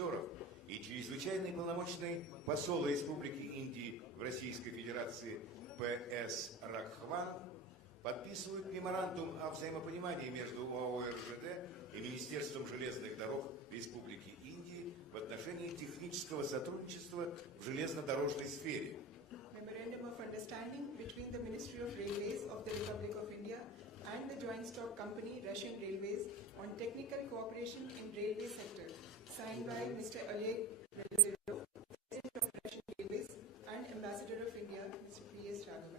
партнеров и чрезвычайный полномочный посол Республики Индии в Российской Федерации П.С. Ракхван подписывают меморандум о взаимопонимании между ОАО РЖД и Министерством железных дорог Республики Индии в отношении технического сотрудничества в железнодорожной сфере. Memorandum of Understanding between the Ministry of Railways of the Republic of India and the joint stock company Russian Railways on technical cooperation in railway sector, signed by Mr. Oleg President of Russian Railways and Ambassador of India, Mr. P.S. Raghavan.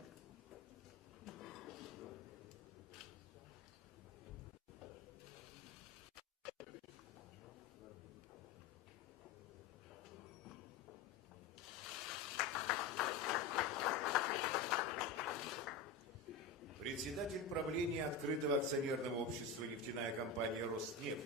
Председатель правления открытого акционерного общества «Нефтяная компания «Роснефть»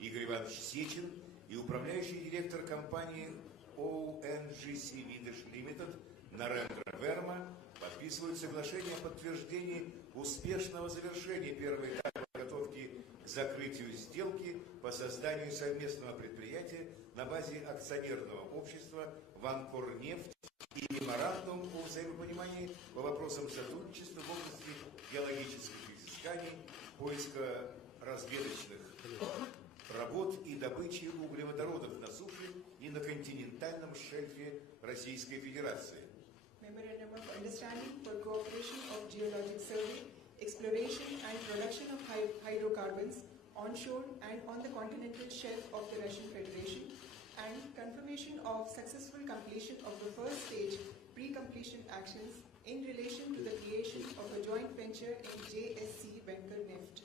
Игорь Иванович Сечин и управляющий директор компании ONGC Videsh Limited Нарендра Верма подписывают соглашение о подтверждении успешного завершения первой этапа подготовки к закрытию сделки по созданию совместного предприятия на базе акционерного общества «Ванкорнефть» и меморандум о взаимопонимании по вопросам сотрудничества в области геологических изысканий, поиска разведочных работ и добычи углеводородов на суше и на континентальном шельфе Российской Федерации. Memorandum of Understanding for Cooperation of Geologic Survey, Exploration and Production of Hydrocarbons onshore and on the continental shelf of the Russian Federation, and confirmation of successful completion of the first stage pre-completion actions in relation to the creation of a joint venture in JSC Vankorneft.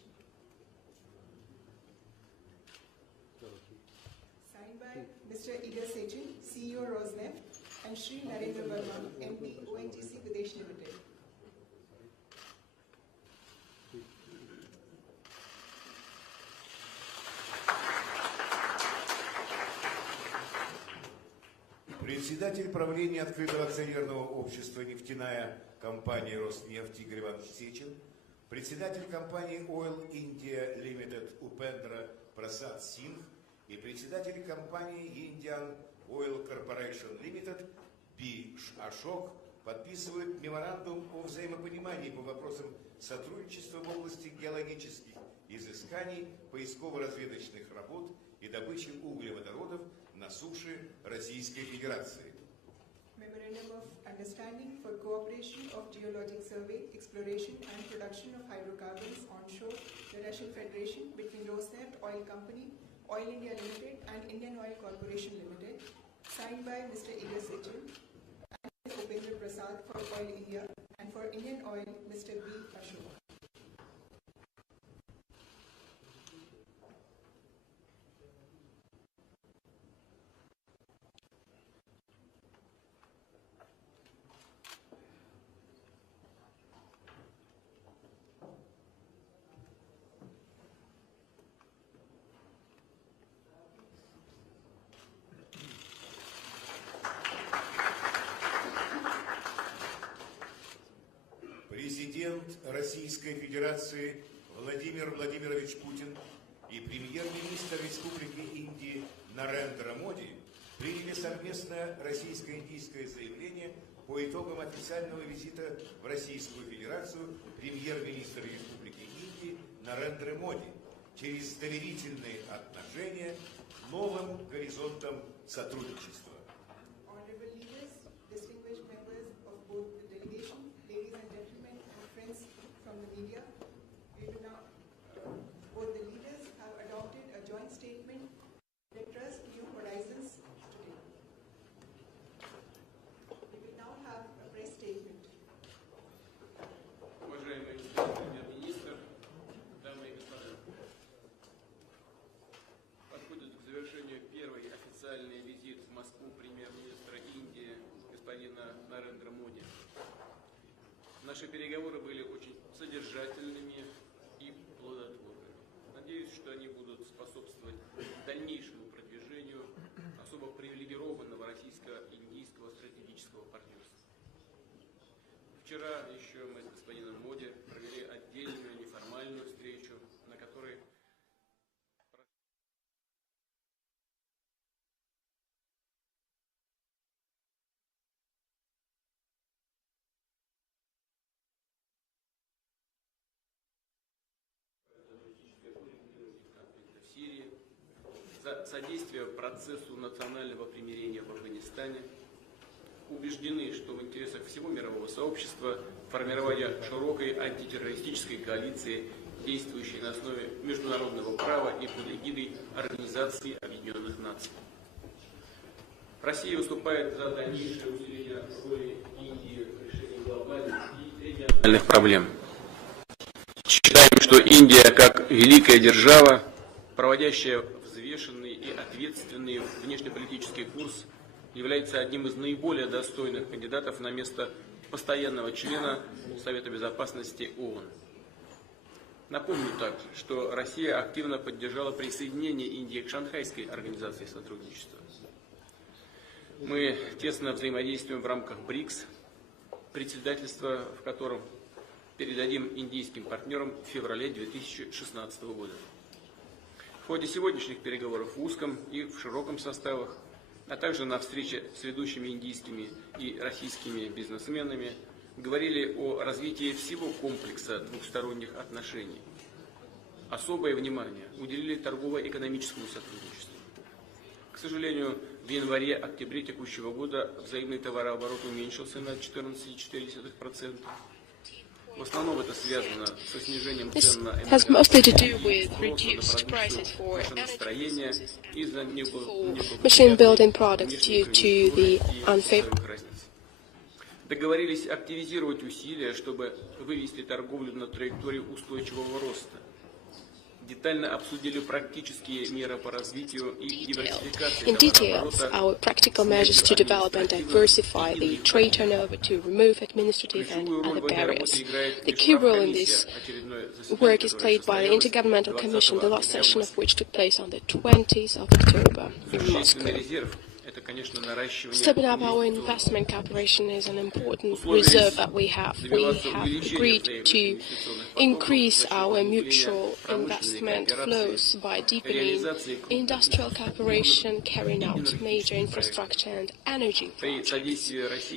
Signed by Mr. Igor Sechin, CEO Rosneft, and Shri Narendra Verma, MD ONGC Videsh Limited. Председатель правления открытого акционерного общества «Нефтяная компания «Роснефть» Игорь Иванович Сечин, председатель компании Oil India Limited Упендра Прасад Сингх и председатель компании Indian Oil Corporation Limited Б. Ашок подписывают меморандум о взаимопонимании по вопросам сотрудничества в области геологических изысканий, поисково-разведочных работ и добычи углеводородов на суше Российской Федерации. Memorandum of Understanding for Cooperation of Geologic Survey, Exploration and Production of Hydrocarbons onshore, the Russian Federation between Rosneft Oil Company, Oil India Limited and Indian Oil Corporation Limited, signed by Mr. Igor Sechin and Mr. Upendra Prasad for Oil India and for Indian Oil, Mr. B. Ashok. Президент Российской Федерации Владимир Владимирович Путин и премьер-министр Республики Индии Нарендра Моди приняли совместное российско-индийское заявление по итогам официального визита в Российскую Федерацию премьер-министра Республики Индии Нарендры Моди через доверительные отношения новым горизонтам сотрудничества. Distinguished members of both the delegation, ladies and gentlemen, and friends from the media, we will now, both the leaders have adopted a joint statement that trust new horizons today. We will now have a press statement. Уважаемый премьер-министр, дамы и господа, подходит к завершению первый официальный визит в Москву премьер-министра Индии господина Нарендра Моди. Наши переговоры были очень содержательными и плодотворными. Надеюсь, что они будут способствовать дальнейшему продвижению особо привилегированного российско-индийского стратегического партнерства. Вчера еще мы с господином Моди провели отдельную неформальную встречу, на которой содействия процессу национального примирения в Афганистане, убеждены, что в интересах всего мирового сообщества формирование широкой антитеррористической коалиции, действующей на основе международного права и под эгидой Организации Объединенных Наций. Россия выступает за дальнейшее усиление роли Индии в решении глобальных и региональных проблем. Считаем, что Индия, как великая держава, проводящая взвешенный и ответственный внешнеполитический курс, является одним из наиболее достойных кандидатов на место постоянного члена Совета Безопасности ООН. Напомню также, что Россия активно поддержала присоединение Индии к Шанхайской организации сотрудничества. Мы тесно взаимодействуем в рамках БРИКС, председательство в котором передадим индийским партнерам в феврале 2016 года. В ходе сегодняшних переговоров в узком и в широком составах, а также на встрече с ведущими индийскими и российскими бизнесменами, говорили о развитии всего комплекса двухсторонних отношений. Особое внимание уделили торгово-экономическому сотрудничеству. К сожалению, в январе-октябре текущего года взаимный товарооборот уменьшился на 14,4%. В основном это связано со снижением цен на машиностроение из-за machine building products due to the unfavorable. Договорились активизировать усилия, чтобы вывести торговлю на траекторию устойчивого роста. Детально обсудили практические меры по развитию и диверсификации In details, our practical measures to develop and diversify the trade turnover to remove administrative and other barriers. The key role in this work is played by the Intergovernmental Commission, the last session of which took place on the 20th of October in Moscow. Stepping up our investment cooperation is an important reserve that we have. We have agreed to increase our mutual investment flows by deepening industrial cooperation, carrying out major infrastructure and energy projects.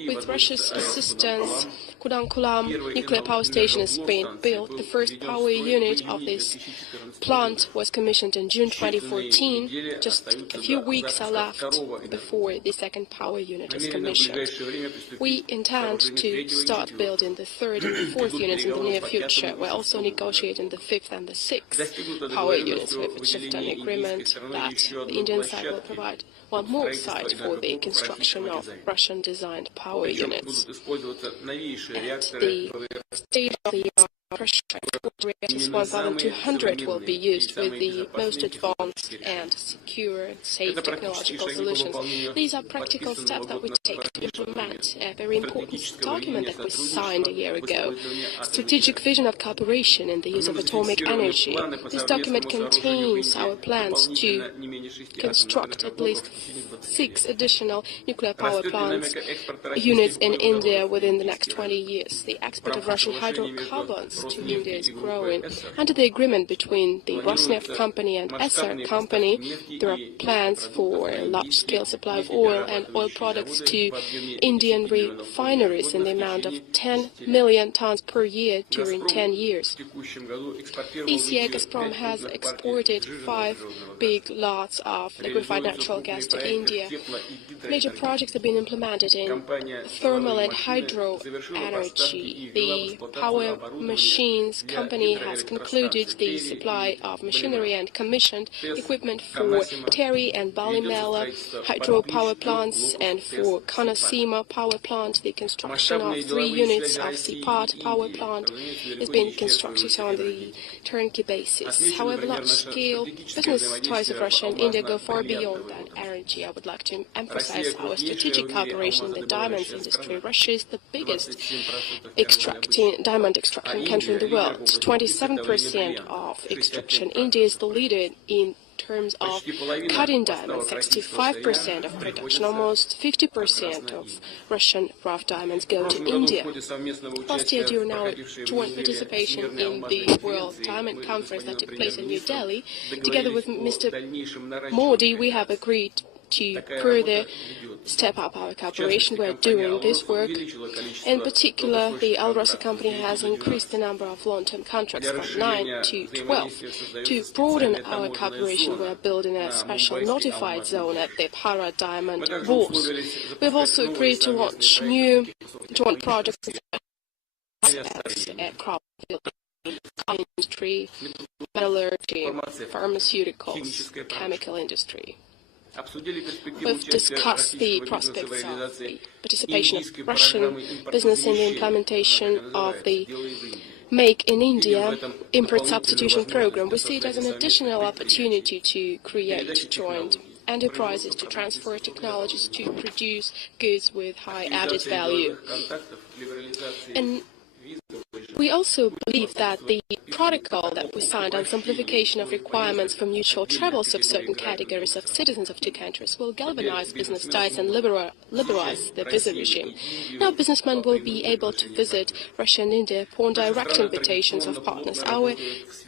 With Russia's assistance, Kudankulam nuclear power station is being built. The first power unit of this plant was commissioned in June 2014. Just a few weeks are left before the second power unit is commissioned. We intend to start building the third and the fourth units in the near future. We're also negotiating the fifth and the sixth power units. We've achieved an agreement that the Indian side will provide one more site for the construction of Russian-designed power units. And the state-of-the-art pressure reactors 1,200 will be used with the most advanced and secure, safe technological solutions. These are practical steps that we take to implement a very important document that we signed a year ago, Strategic Vision of Cooperation in the Use of Atomic Energy. This document contains our plans to construct at least 6 additional nuclear power plants units in India within the next 20 years. The export of Russian hydrocarbons to India is growing. Under the agreement between the Rosneft company and Essar company, there are plans for a large-scale supply of oil and oil products to Indian refineries in the amount of 10 million tons per year during 10 years. This year, Gazprom has exported 5 big lots of liquefied natural gas to India. Major projects have been implemented in thermal and hydro energy. The power machines company has concluded the supply of machinery and commissioned equipment for Terry and Balimela hydropower plants, and for Kanasima power plant, the construction of 3 units of Sipat power plant is being constructed on the turnkey basis. However, large-scale business ties of Russia and India go far beyond that energy. I would like to emphasize our strategic cooperation in the diamonds industry. Russia is the biggest diamond extracting country in the world. 27% of extraction. India is the leader in terms of cutting diamonds, 65% of production, almost 50% of Russian rough diamonds go to India. Last year, during our joint participation in the World Diamond Conference that took place in New Delhi, together with Mr. Modi, we have agreed to further step up our cooperation. We are doing this work. In particular, the Alrosa company has increased the number of long-term contracts from 9 to 12. To broaden our cooperation, we are building a special notified zone at the Para Diamond Wharves. We have also agreed to launch new joint projects in aircraft industry, metallurgy, pharmaceuticals, chemical industry. We've discussed the prospects of the participation of Russian business in the implementation of the Make in India import substitution program. We see it as an additional opportunity to create joint enterprises, to transfer technologies, to produce goods with high added value. And we also believe that the protocol that we signed on simplification of requirements for mutual travels of certain categories of citizens of two countries will galvanize business ties and liberalize the visa regime. Now businessmen will be able to visit Russia and India upon direct invitations of partners. Our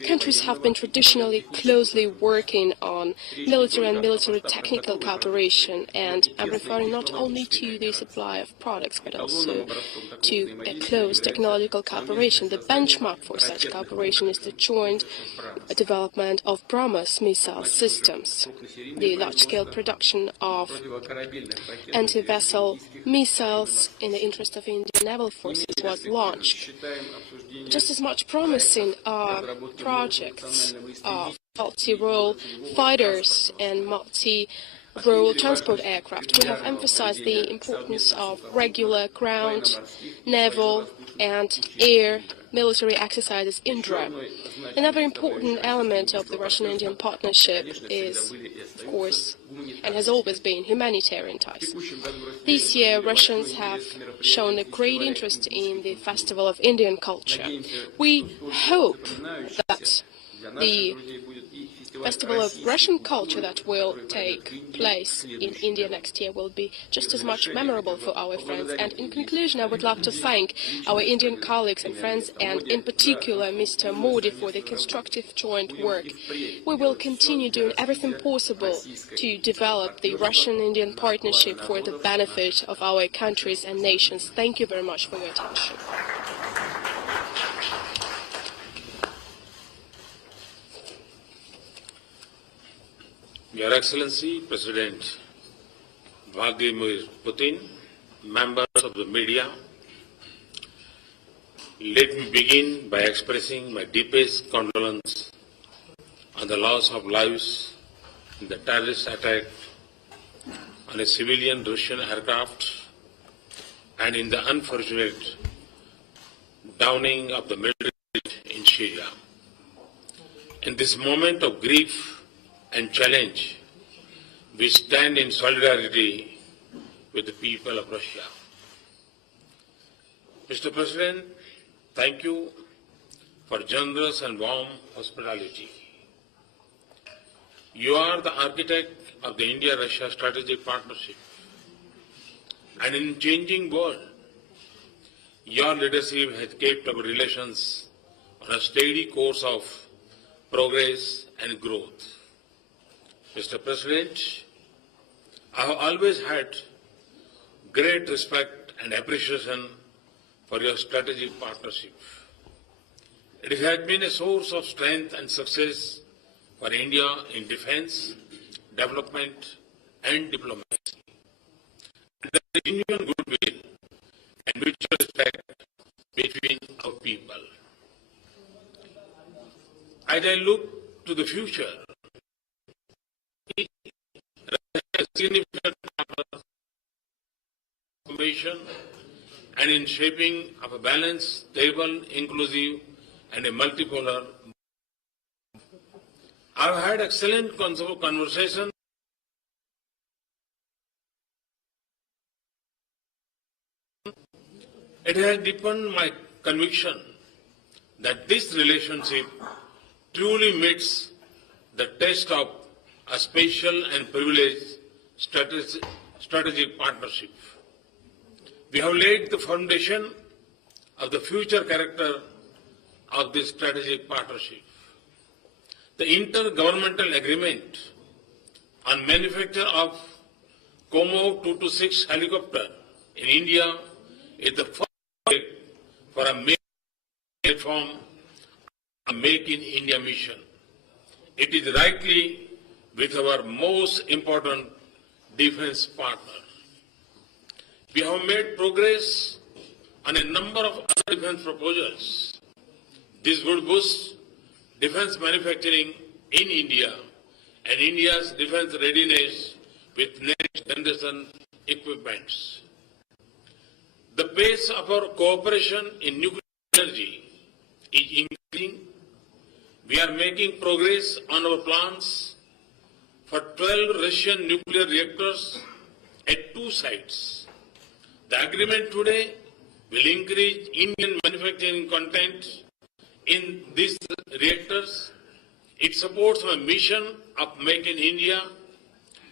countries have been traditionally closely working on military and military technical cooperation, and I'm referring not only to the supply of products but also to a close technological cooperation. The benchmark for such cooperation is the joint development of BrahMos missile systems. The large-scale production of anti-vessel missiles in the interest of Indian naval forces was launched. Just as much promising are projects of multi-role fighters and multi-role transport aircraft. We have emphasized the importance of regular ground, naval, and air military exercises intra. Another important element of the Russian-Indian partnership is, of course, and has always been, humanitarian ties. This year, Russians have shown a great interest in the Festival of Indian Culture. We hope that the Festival of Russian Culture that will take place in India next year will be just as much memorable for our friends. And in conclusion, I would like to thank our Indian colleagues and friends, and in particular Mr. Modi, for the constructive joint work. We will continue doing everything possible to develop the Russian-Indian partnership for the benefit of our countries and nations. Thank you very much for your attention. Your Excellency, President Vladimir Putin, members of the media, let me begin by expressing my deepest condolence on the loss of lives in the terrorist attack on a civilian Russian aircraft and in the unfortunate downing of the military in Syria. In this moment of grief and challenge, we stand in solidarity with the people of Russia. Mr. President, thank you for generous and warm hospitality. You are the architect of the India-Russia strategic partnership. And in a changing world, your leadership has kept our relations on a steady course of progress and growth. Mr. President, I have always had great respect and appreciation for your strategic partnership. It has been a source of strength and success for India in defense, development, and diplomacy. There is genuine goodwill and mutual respect between our people. As I look to the future, significant transformation and in shaping of a balanced, stable, inclusive, and a multipolar. I've had excellent conversation. It has deepened my conviction that this relationship truly meets the test of a special and privileged strategic partnership. We have laid the foundation of the future character of this strategic partnership. The intergovernmental agreement on manufacture of Como 226 helicopter in India is the first project for a major platform, a Make in India mission. It is rightly with our most important defense partner. We have made progress on a number of other defense proposals. This would boost defense manufacturing in India and India's defense readiness with next generation equipments. The pace of our cooperation in nuclear energy is increasing. We are making progress on our plans for 12 Russian nuclear reactors at 2 sites. The agreement today will increase Indian manufacturing content in these reactors. It supports my mission of Make in India.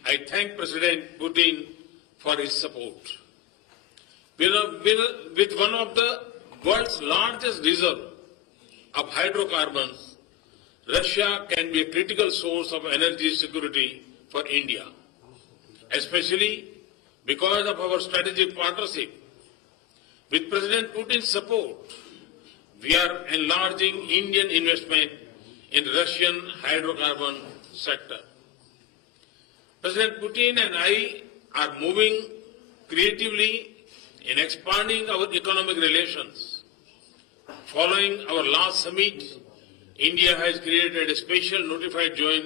I thank President Putin for his support. With one of the world's largest reserves of hydrocarbons, Russia can be a critical source of energy security for India, especially because of our strategic partnership. With President Putin's support, we are enlarging Indian investment in Russian hydrocarbon sector. President Putin and I are moving creatively in expanding our economic relations. Following our last summit, India has created a special notified joint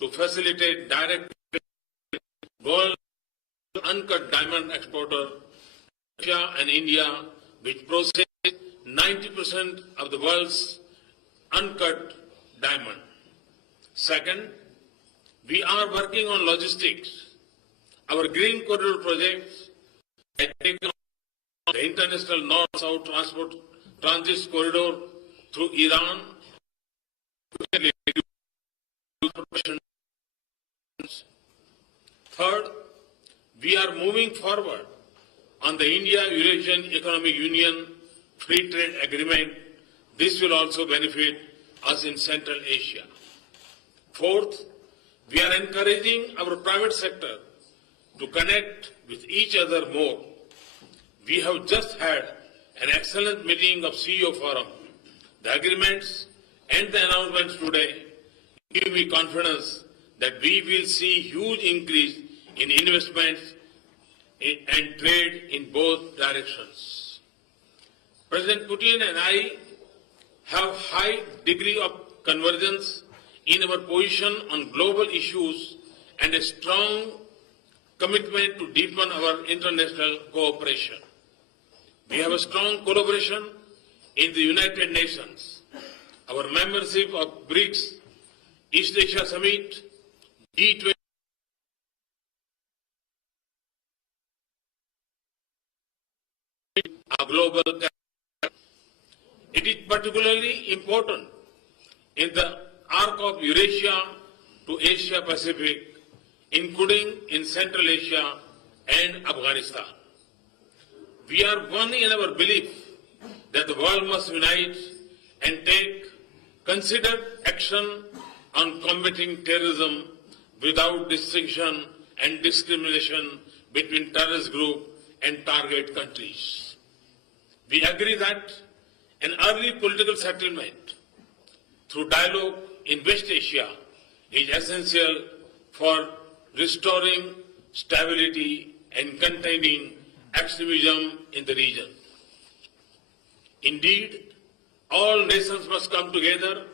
to facilitate direct world uncut diamond exporter, Russia and India, which process 90% of the world's uncut diamond. Second, we are working on logistics. Our Green Corridor projects has taken on the international north-south transit corridor through Iran. Third, we are moving forward on the India-Eurasian Economic Union Free Trade Agreement. This will also benefit us in Central Asia. Fourth, we are encouraging our private sector to connect with each other more. We have just had an excellent meeting of CEO Forum. The agreements and the announcements today give me confidence that we will see huge increase in investments and trade in both directions. President Putin and I have high degree of convergence in our position on global issues and a strong commitment to deepen our international cooperation. We have a strong collaboration in the United Nations. Our membership of BRICS, East Asia Summit, G20, our global. It is particularly important in the arc of Eurasia to Asia Pacific, including in Central Asia and Afghanistan. We are one in our belief that the world must unite and take considered action on combating terrorism without distinction and discrimination between terrorist groups and target countries. We agree that an early political settlement through dialogue in West Asia is essential for restoring stability and containing extremism in the region. Indeed, all nations must come together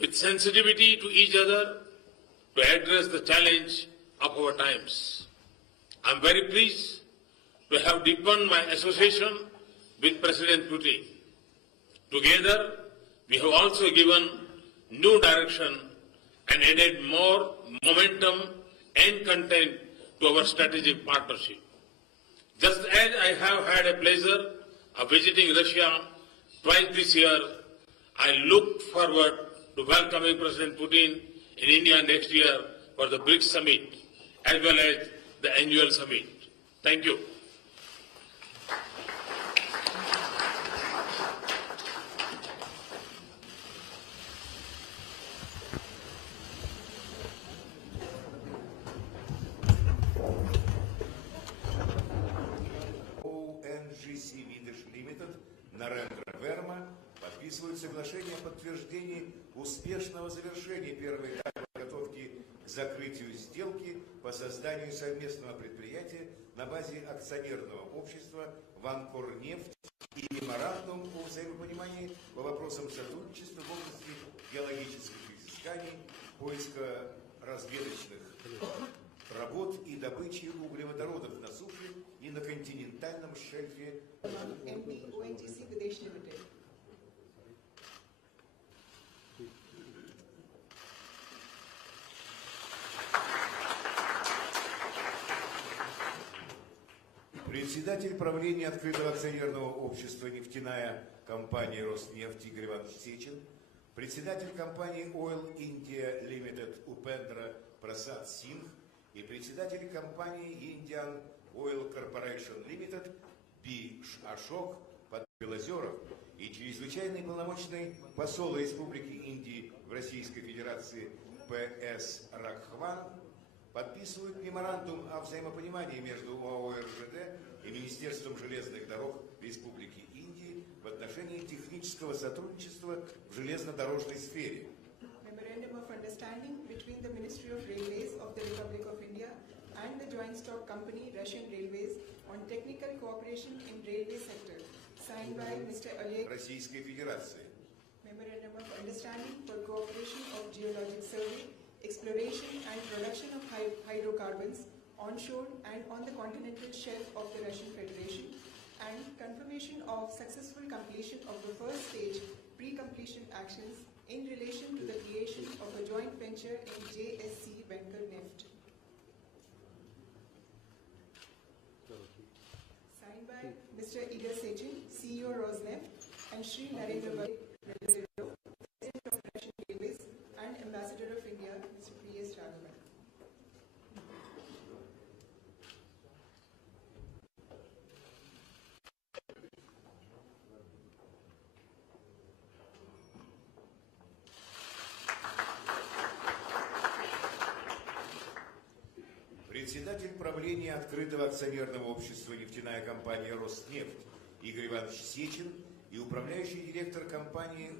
with sensitivity to each other to address the challenge of our times. I am very pleased to have deepened my association with President Putin. Together, we have also given new direction and added more momentum and content to our strategic partnership. Just as I have had a pleasure of visiting Russia twice this year, I look forward to welcoming President Putin in India next year for the BRICS summit as well as the annual summit. Thank you. подписывают соглашение о подтверждении успешного завершения первой этапа подготовки к закрытию сделки по созданию совместного предприятия на базе акционерного общества «Ванкорнефть» и меморандум о взаимопонимании по вопросам сотрудничества в области геологических изысканий, поиска разведочных работ и добычи углеводородов на суше и на континентальном шельфе. MD ONGC Videsh Limited. Председатель правления открытого акционерного общества «Нефтяная компания Роснефть» Игорь Иванович Сечин, председатель компании Oil India Limited Упендра Прасад Сингх и председатель компании Indian Oil Corporation Limited Пи Ашок Белозеров и чрезвычайный полномочный посол Республики Индии в Российской Федерации П.С. Ракхван подписывают меморандум о взаимопонимании между ОАО РЖД и Министерством железных дорог Республики Индии в отношении технического сотрудничества в железнодорожной сфере. Memorandum of Understanding between the Ministry of Railways of the Republic of India and the joint stock company Russian Railways on technical cooperation in railway sector, signed by Mr. Oleg. Российской Федерации. Memorandum of Understanding for cooperation of geologic survey, exploration and production of hydrocarbons onshore and on the continental shelf of the Russian Federation, and confirmation of successful completion of the first stage pre-completion actions in relation to the creation of a joint venture in JSC Vankorneft. Signed by Mr. Igor Sechin, CEO Rosneft, and Shri Narendra Modi, President of Russian Railways, and Ambassador of India, Mr. P.S. Raghavan. Председатель правления открытого акционерного общества «Нефтяная компания Роснефть» Игорь Иванович Сечин и управляющий директор компании